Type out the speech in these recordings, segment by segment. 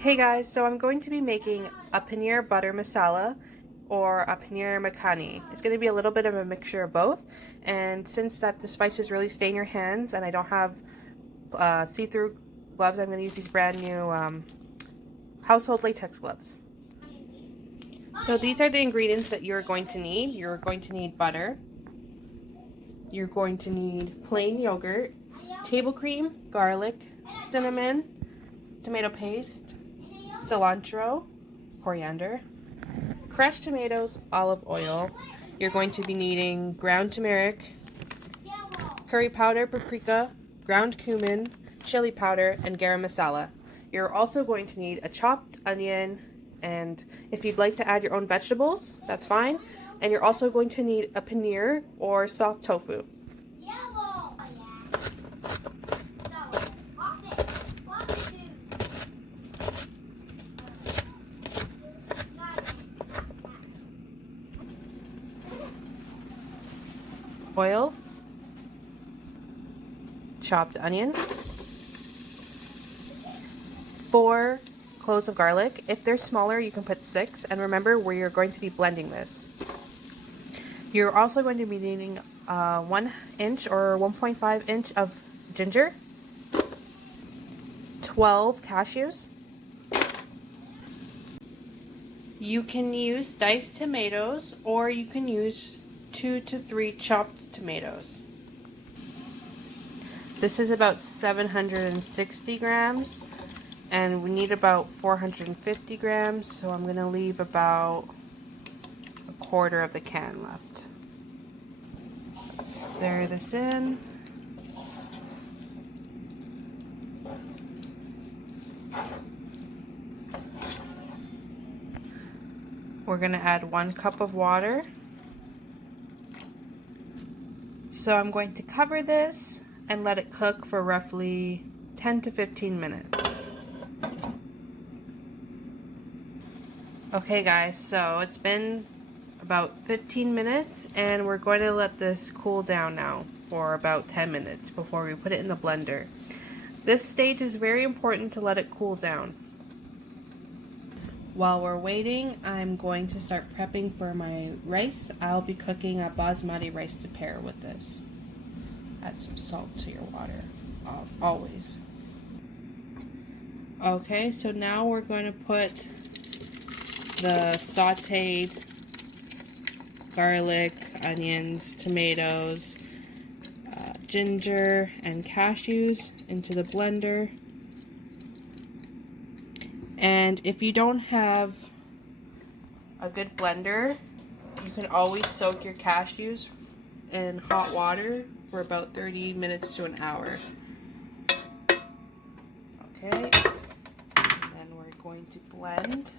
Hey guys, so I'm going to be making a paneer butter masala or a paneer makhani. It's going to be a little bit of a mixture of both, and since that the spices really stain your hands and I don't have see-through gloves, I'm going to use these brand new household latex gloves. So these are the ingredients that you're going to need. You're going to need butter. You're going to need plain yogurt, table cream, garlic, cinnamon, tomato paste, cilantro, coriander, crushed tomatoes, olive oil. You're going to be needing ground turmeric, curry powder, paprika, ground cumin, chili powder, and garam masala. You're also going to need a chopped onion, and if you'd like to add your own vegetables, that's fine. And you're also going to need a paneer or soft tofu. Oil, chopped onion, 4 cloves of garlic. If they're smaller, you can put 6. And remember where you're going to be blending this. You're also going to be needing 1 inch or 1.5 inch of ginger, 12 cashews. You can use diced tomatoes or you can use 2 to 3 chopped tomatoes. This is about 760 grams and we need about 450 grams, so I'm going to leave about a quarter of the can left. Let's stir this in. We're going to add 1 cup of water. So I'm going to cover this and let it cook for roughly 10 to 15 minutes. Okay guys, so it's been about 15 minutes and we're going to let this cool down now for about 10 minutes before we put it in the blender. This stage is very important to let it cool down. While we're waiting, I'm going to start prepping for my rice. I'll be cooking a basmati rice to pair with this. Add some salt to your water, always. Okay, so now we're going to put the sauteed garlic, onions, tomatoes, ginger, and cashews into the blender. And if you don't have a good blender, you can always soak your cashews in hot water for about 30 minutes to an hour. Okay, and then we're going to blend.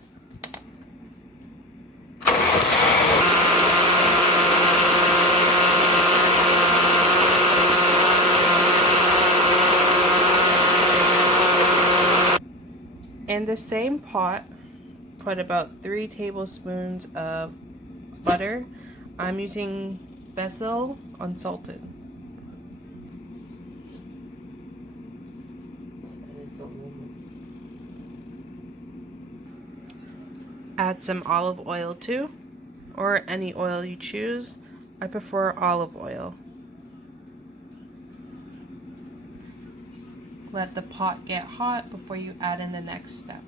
In the same pot, put about 3 tablespoons of butter. I'm using basil unsalted. Add some olive oil too, or any oil you choose. I prefer olive oil. Let the pot get hot before you add in the next step.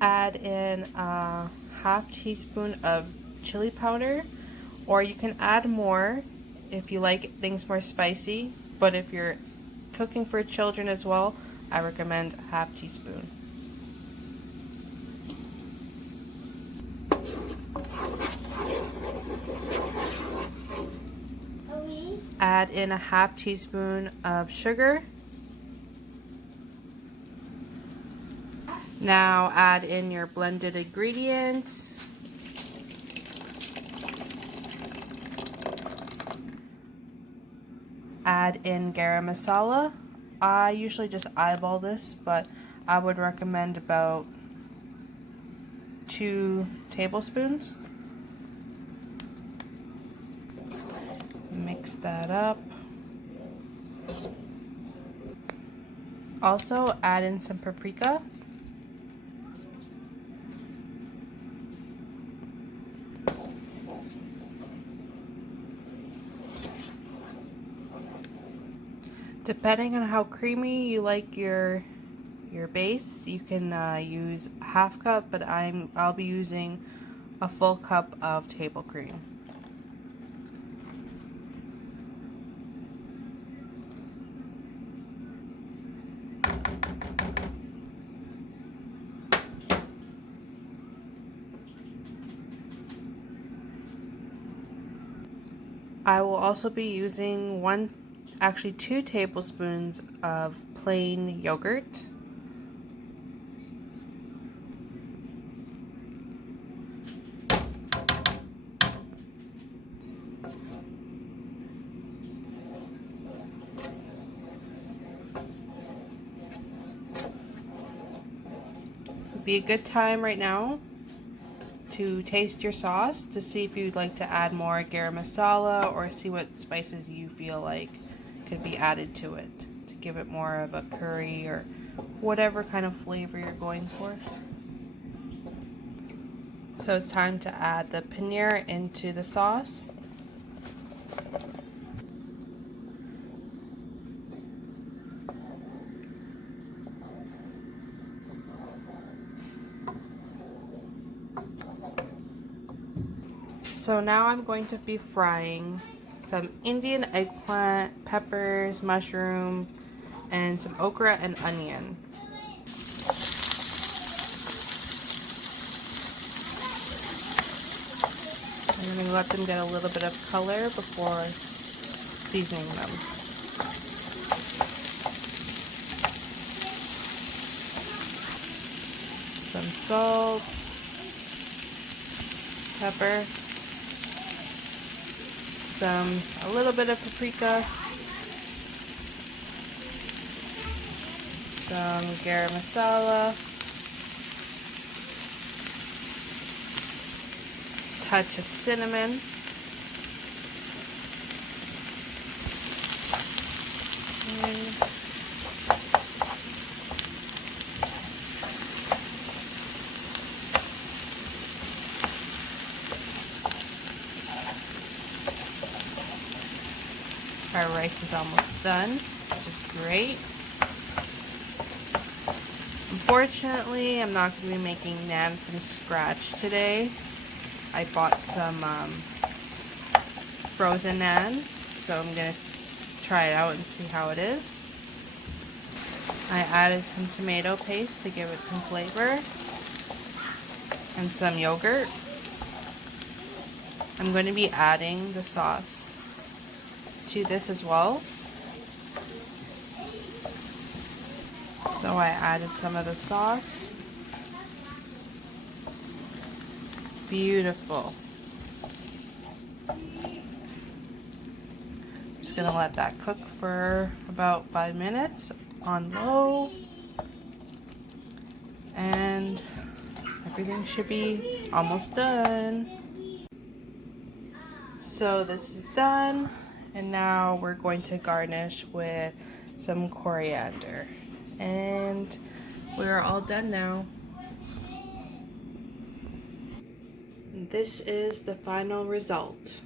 Add in a half teaspoon of chili powder, or you can add more if you like things more spicy, but if you're cooking for children as well, I recommend a half teaspoon. Add in a half teaspoon of sugar. Now add in your blended ingredients. Add in garam masala. I usually just eyeball this, but I would recommend about 2 tablespoons. Mix that up. Also add in some paprika. Depending on how creamy you like your base, you can use a half cup, but I'll be using a full cup of table cream. I will also be using 2 tablespoons of plain yogurt. Would be a good time right now to taste your sauce to see if you'd like to add more garam masala or see what spices you feel like could be added to it to give it more of a curry or whatever kind of flavor you're going for. So it's time to add the paneer into the sauce. So now I'm going to be frying some Indian eggplant, peppers, mushroom, and some okra and onion. I'm going to let them get a little bit of color before seasoning them. Some salt, pepper, a little bit of paprika, some garam masala, touch of cinnamon, our rice is almost done, which is great. Unfortunately, I'm not going to be making naan from scratch today. I bought some frozen naan, so I'm going to try it out and see how it is. I added some tomato paste to give it some flavor and some yogurt. I'm going to be adding the sauce to this as well. So I added some of the sauce. Beautiful. Just gonna let that cook for about 5 minutes on low, and everything should be almost done. So this is done, and now we're going to garnish with some coriander, and we're all done now. This is the final result.